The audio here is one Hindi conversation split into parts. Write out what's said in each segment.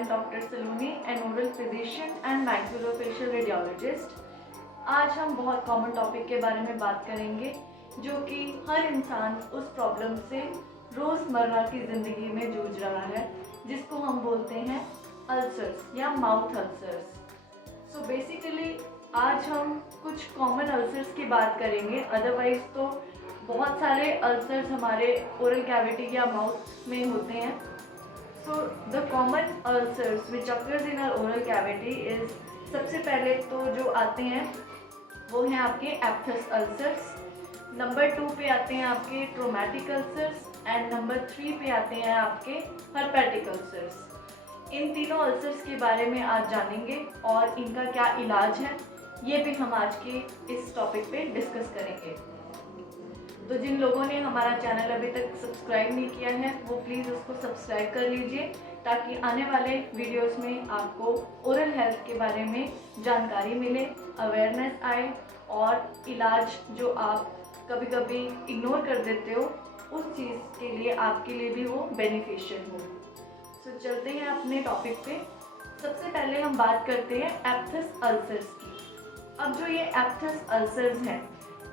am Dr. Saloni, an oral physician and maxillofacial radiologist. आज हम बहुत कॉमन टॉपिक के बारे में बात करेंगे जो कि हर इंसान उस प्रॉब्लम से रोज़मर्रा की ज़िंदगी में जूझ रहा है, जिसको हम बोलते हैं अल्सर्स या माउथ अल्सर्स। सो बेसिकली आज हम कुछ कॉमन अल्सर्स की बात करेंगे, अदरवाइज तो बहुत सारे अल्सर्स हमारे ओरल कैविटी या माउथ में होते हैं। So the common ulcers which occurs in our oral cavity is, सबसे पहले तो जो आते हैं वो हैं आपके एप्थस अल्सर्स, नंबर 2 पे आते हैं आपके ट्रोमेटिक अल्सर्स एंड नंबर 3 पे आते हैं आपके हर्पेटिक अल्सर्स। इन तीनों अल्सर्स के बारे में आज जानेंगे और इनका क्या इलाज है ये भी हम आज के इस टॉपिक पे डिस्कस करेंगे। तो जिन लोगों ने हमारा चैनल अभी तक सब्सक्राइब नहीं किया है वो प्लीज़ उसको सब्सक्राइब कर लीजिए, ताकि आने वाले वीडियोस में आपको ओरल हेल्थ के बारे में जानकारी मिले, अवेयरनेस आए और इलाज जो आप कभी कभी इग्नोर कर देते हो उस चीज़ के लिए आपके लिए भी वो बेनिफिशियल हो। सो चलते हैं अपने टॉपिक पे। सबसे पहले हम बात करते हैं एप्थस अल्सर्स की। अब जो ये एप्थस अल्सर्स हैं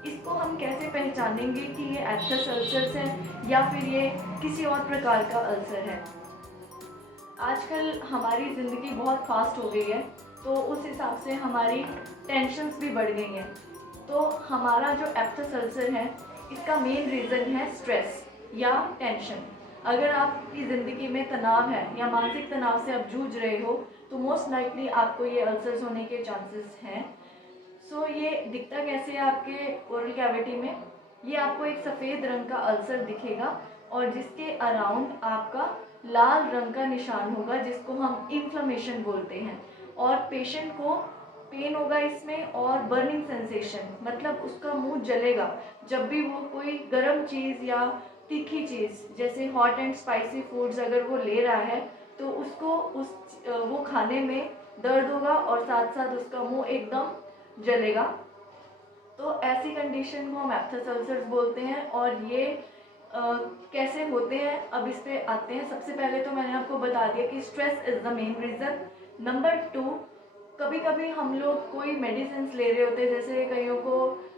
इसको हम कैसे पहचानेंगे कि ये एप्थस अल्सर्स है या फिर ये किसी और प्रकार का अल्सर है। आजकल हमारी ज़िंदगी बहुत फास्ट हो गई है, तो उस हिसाब से हमारी टेंशन्स भी बढ़ गई हैं। तो हमारा जो एप्थस अल्सर है इसका मेन रीज़न है स्ट्रेस या टेंशन। अगर आपकी ज़िंदगी में तनाव है या मानसिक तनाव से आप जूझ रहे हो तो मोस्ट लाइकली आपको ये अल्सर्स होने के चांसेस हैं। सो ये दिखता कैसे है आपके ओरल कैविटी में, ये आपको एक सफ़ेद रंग का अल्सर दिखेगा और जिसके अराउंड आपका लाल रंग का निशान होगा जिसको हम इन्फ्लेमेशन बोलते हैं, और पेशेंट को पेन होगा इसमें और बर्निंग सेंसेशन, मतलब उसका मुंह जलेगा जब भी वो कोई गर्म चीज़ या तीखी चीज़ जैसे हॉट एंड स्पाइसी फूड्स अगर वो ले रहा है तो उसको वो खाने में दर्द होगा और साथ साथ उसका मुंह एकदम जलेगा। तो ऐसी कंडीशन को हम एप्थस अल्सर्स बोलते हैं। और ये कैसे होते हैं अब इस पे आते हैं। सबसे पहले तो मैंने आपको बता दिया कि stress is the main reason. Number 2, कभी कभी हम लोग कोई मेडिसिन ले रहे होते हैं, जैसे कईयों को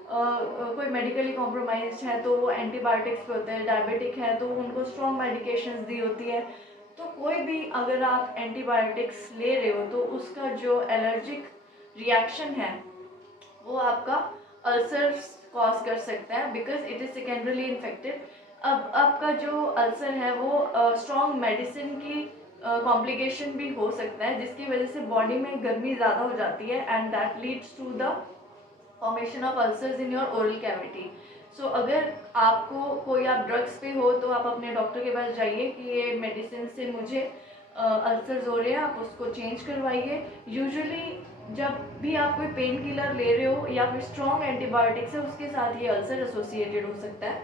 कोई मेडिकली कॉम्प्रोमाइज है तो वो एंटीबायोटिक्स पे होते हैं, डायबिटिक है तो उनको स्ट्रॉन्ग मेडिकेशंस दी होती है। तो कोई भी अगर आप एंटीबायोटिक्स ले रहे हो तो उसका जो एलर्जिक रिएक्शन है वो आपका अल्सर्स कॉज कर सकता है, बिकॉज इट इज़ सेकेंडरली इन्फेक्टेड। अब आपका जो अल्सर है वो स्ट्रॉन्ग मेडिसिन की कॉम्प्लिकेशन भी हो सकता है, जिसकी वजह से बॉडी में गर्मी ज़्यादा हो जाती है and that leads to the formation of ulcers in your oral cavity. So अगर आपको कोई आप ड्रग्स पे हो तो आप अपने डॉक्टर के पास जाइए कि ये मेडिसिन से मुझे अल्सर्स हो रहे हैं, आप उसको चेंज करवाइए। यूजुअली जब भी आप कोई पेन किलर ले रहे हो या फिर स्ट्रॉन्ग एंटीबायोटिक्स है उसके साथ ये अल्सर एसोसिएटेड हो सकता है।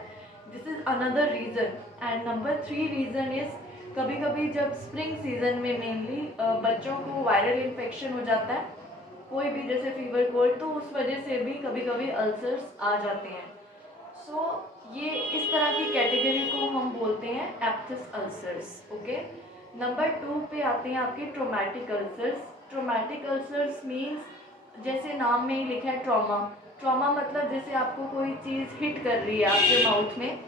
This is another reason. And number 3 reason is, कभी कभी जब स्प्रिंग सीजन में मेनली बच्चों को वायरल इन्फेक्शन हो जाता है कोई भी, जैसे फीवर कोल्ड, तो उस वजह से भी कभी कभी अल्सर्स आ जाते हैं। सो ये इस तरह की कैटेगरी को हम बोलते हैं एप्थस अल्सर्स। ओके, नंबर 2 पे आते हैं आपके traumatic ulcers. Traumatic ulcers means जैसे नाम में ही लिखा है ट्रॉमा। ट्रॉमा मतलब जैसे आपको कोई चीज़ हिट कर रही है आपके माउथ में।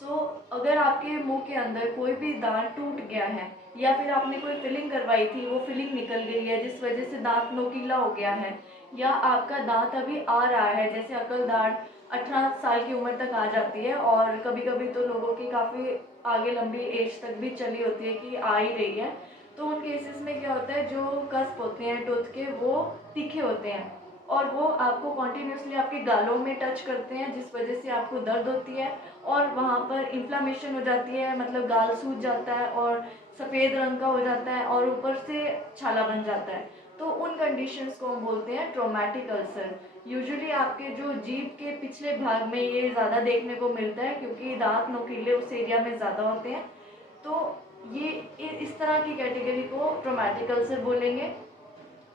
सो अगर आपके मुंह के अंदर कोई भी दांत टूट गया है या फिर आपने कोई फिलिंग करवाई थी वो फिलिंग निकल गई है जिस वजह से दांत नोकीला हो गया है, या आपका दांत अभी आ रहा है, जैसे अकल दांत 18 साल की उम्र तक आ जाती है और कभी कभी तो लोगों की काफ़ी आगे लंबी एज तक भी चली होती है कि आ ही रही है, तो उन केसेस में क्या होता है जो कस्प होते हैं टूथ के वो तीखे होते हैं और वो आपको कॉन्टीन्यूसली आपके गालों में टच करते हैं जिस वजह से आपको दर्द होती है और वहाँ पर इन्फ्लामेशन हो जाती है, मतलब गाल सूज जाता है और सफ़ेद रंग का हो जाता है और ऊपर से छाला बन जाता है। तो उन कंडीशंस को हम बोलते हैं ट्रोमेटिक अल्सर। यूजुअली आपके जो जीभ के पिछले भाग में ये ज़्यादा देखने को मिलता है क्योंकि दांत नोकीले उस एरिया में ज़्यादा होते हैं। तो ये इस तरह की कैटेगरी को ट्रोमेटिक अल्सर बोलेंगे।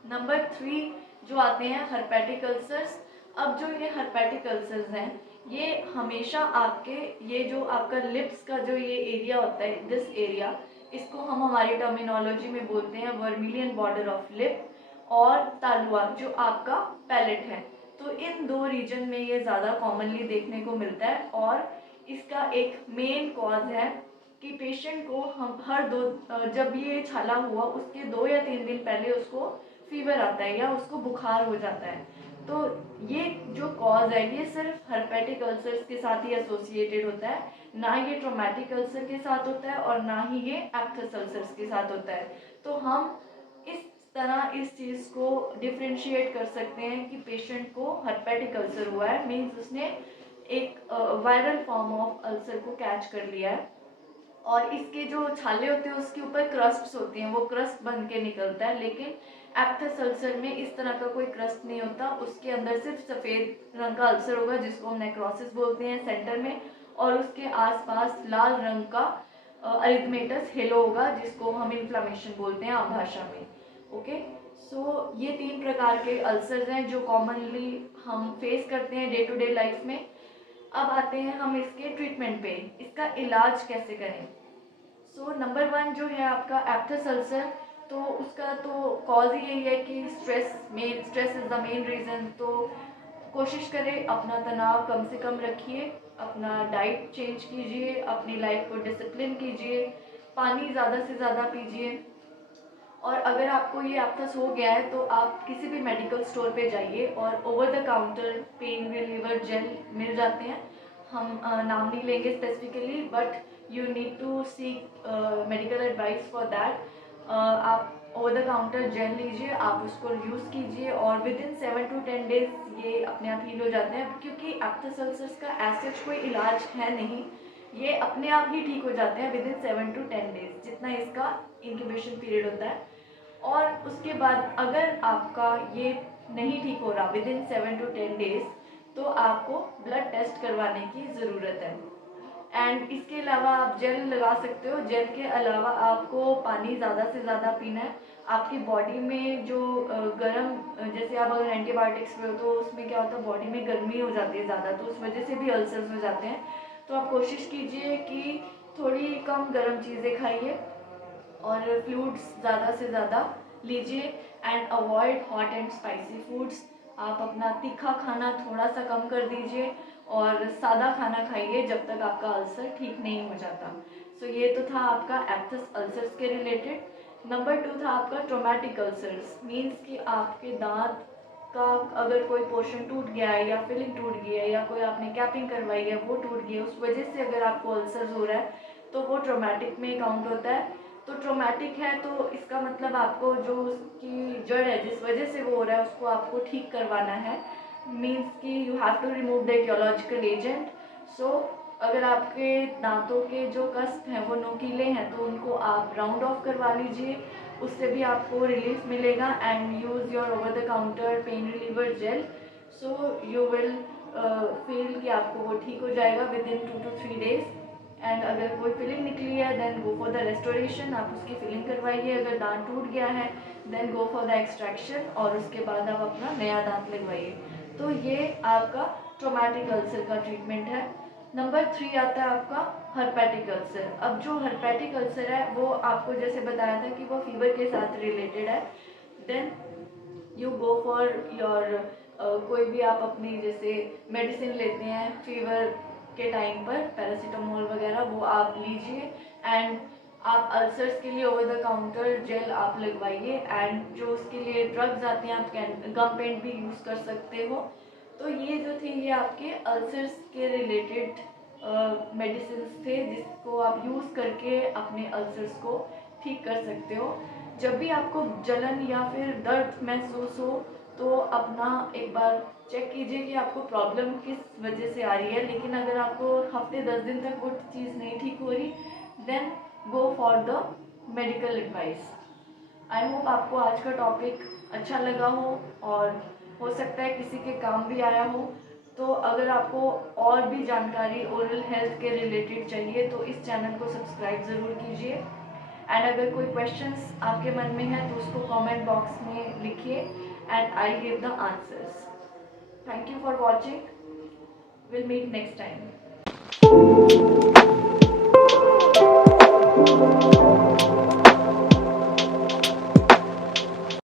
नंबर 3 जो आते हैं हर्पेटिक अल्सर्स। अब जो ये हर्पेटिक अल्सर्स हैं ये हमेशा आपके ये जो आपका लिप्स का जो ये एरिया होता है, दिस एरिया, इसको हम हमारी टर्मिनोलॉजी में बोलते हैं वर्मिलियन बॉर्डर ऑफ लिप, और तालुआ जो आपका पैलेट है। तो इन दो रीजन में ये ज़्यादा कॉमनली देखने को मिलता है, और इसका एक मेन कॉज है कि पेशेंट को हम जब ये छाला हुआ उसके 2 या 3 दिन पहले उसको फीवर आता है या उसको बुखार हो जाता है। तो ये जो कॉज है ये सिर्फ हर्पेटिक अल्सर्स के साथ ही एसोसिएटेड होता है, ना ये ट्रोमेटिक अल्सर के साथ होता है और ना ही ये एप्थस अल्सर्स के साथ होता है। तो हम इस तरह इस चीज़ को डिफ्रेंशिएट कर सकते हैं कि पेशेंट को हर्पेटिक अल्सर हुआ है, मीन्स उसने एक वायरल फॉर्म ऑफ अल्सर को कैच कर लिया है, और इसके जो छाले होते हैं उसके ऊपर क्रस्ट्स होती हैं, वो क्रस्ट बन के निकलता है। लेकिन एप्थस अल्सर में इस तरह का कोई क्रस्ट नहीं होता, उसके अंदर सिर्फ सफ़ेद रंग का अल्सर होगा जिसको हम नेक्रोसिस बोलते हैं सेंटर में, और उसके आसपास लाल रंग का अरिथमेटस हेलो होगा जिसको हम इन्फ्लामेशन बोलते हैं आम भाषा में। ओके, सो ये 3 प्रकार के अल्सर्स हैं जो कॉमनली हम फेस करते हैं डे टू डे लाइफ में। अब आते हैं हम इसके ट्रीटमेंट पे, इसका इलाज कैसे करें। सो नंबर 1 जो है आपका एप्थस अल्सर, तो उसका तो कॉज ही यही है कि stress is the main reason. तो कोशिश करें अपना तनाव कम से कम रखिए, अपना डाइट चेंज कीजिए, अपनी लाइफ को डिसिप्लिन कीजिए, पानी ज़्यादा से ज़्यादा पीजिए, और अगर आपको ये एप्थस हो गया है तो आप किसी भी मेडिकल स्टोर पे जाइए और over the counter pain reliever gel मिल जाते हैं। हम नाम नहीं लेंगे specifically, but you need to seek medical advice for that. आप ओवर द काउंटर जेल लीजिए, आप उसको यूज़ कीजिए, और विद इन 7 to 10 डेज ये अपने आप हील हो जाते हैं, क्योंकि एप्थस अल्सर्स का ऐसा कोई इलाज है नहीं, ये अपने आप ही ठीक हो जाते हैं विद इन 7 to 10 डेज, जितना इसका इंक्यूबेशन पीरियड होता है। और उसके बाद अगर आपका ये नहीं ठीक हो रहा विद इन 7 to 10 डेज, तो आपको ब्लड टेस्ट करवाने की ज़रूरत है। एंड इसके अलावा आप जेल लगा सकते हो, जेल के अलावा आपको पानी ज़्यादा से ज़्यादा पीना है। आपकी बॉडी में जो गर्म, जैसे आप अगर एंटीबायोटिक्स पे हो तो उसमें क्या होता है, बॉडी में गर्मी हो जाती है ज़्यादा, तो उस वजह से भी अल्सर्स हो जाते हैं। तो आप कोशिश कीजिए कि थोड़ी कम गर्म चीज़ें खाइए और फ्लूइड्स ज़्यादा से ज़्यादा लीजिए, and avoid hot and spicy foods. आप अपना तीखा खाना थोड़ा सा कम कर दीजिए और सादा खाना खाइए जब तक आपका अल्सर ठीक नहीं हो जाता। सो ये तो था आपका एप्थस अल्सर्स के रिलेटेड। नंबर 2 था आपका ट्रोमेटिक अल्सर्स, मीन्स कि आपके दांत का अगर कोई पोर्शन टूट गया है या फिलिंग टूट गई है या कोई आपने कैपिंग करवाई है वो टूट गई है, उस वजह से अगर आपको अल्सर्स हो रहा है तो वो ट्रोमेटिक में काउंट होता है। तो ट्रोमेटिक है तो इसका मतलब आपको जो उसकी जड़ है जिस वजह से वो हो रहा है उसको आपको ठीक करवाना है, मीन्स कि you have to remove the aetiological agent. So अगर आपके दांतों के जो कस्प हैं वो नोकीले हैं तो उनको आप राउंड ऑफ करवा लीजिए, उससे भी आपको रिलीफ मिलेगा। And use your over the counter pain reliever gel, so you will feel कि आपको वो ठीक हो जाएगा within 2 to 3 days. And अगर कोई फिलिंग निकली है then go for the restoration, आप उसकी फिलिंग करवाइए। अगर दांत टूट गया है then go for the extraction, और उसके बाद आप अपना नया दांत लगवाइए। तो ये आपका ट्रोमेटिक अल्सर का ट्रीटमेंट है। नंबर 3 आता है आपका हर्पेटिक अल्सर। अब जो हर्पेटिक अल्सर है वो आपको जैसे बताया था कि वो फीवर के साथ रिलेटेड है, then you go for your कोई भी आप अपनी जैसे मेडिसिन लेते हैं फीवर के टाइम पर, पैरासीटामोल वगैरह वो आप लीजिए, एंड आप अल्सर्स के लिए ओवर द काउंटर जेल आप लगवाइए। एंड जो उसके लिए ड्रग्स आती हैं आप गम पेंट भी यूज़ कर सकते हो। तो ये जो थे ये आपके अल्सर्स के रिलेटेड मेडिसिन थे जिसको आप यूज़ करके अपने अल्सर्स को ठीक कर सकते हो। जब भी आपको जलन या फिर दर्द महसूस हो तो अपना एक बार चेक कीजिए कि आपको प्रॉब्लम किस वजह से आ रही है। लेकिन अगर आपको हफ्ते 10 दिन तक वो चीज़ नहीं ठीक हो रही then go for the medical advice. I hope आपको आज का टॉपिक अच्छा लगा हो और हो सकता है किसी के काम भी आया हो। तो अगर आपको और भी जानकारी ओरल हेल्थ के रिलेटेड चाहिए तो इस चैनल को सब्सक्राइब ज़रूर कीजिए। एंड अगर कोई क्वेश्चंस आपके मन में है तो उसको कमेंट बॉक्स में लिखिए and I give the answers. Thank you for watching, will meet next time.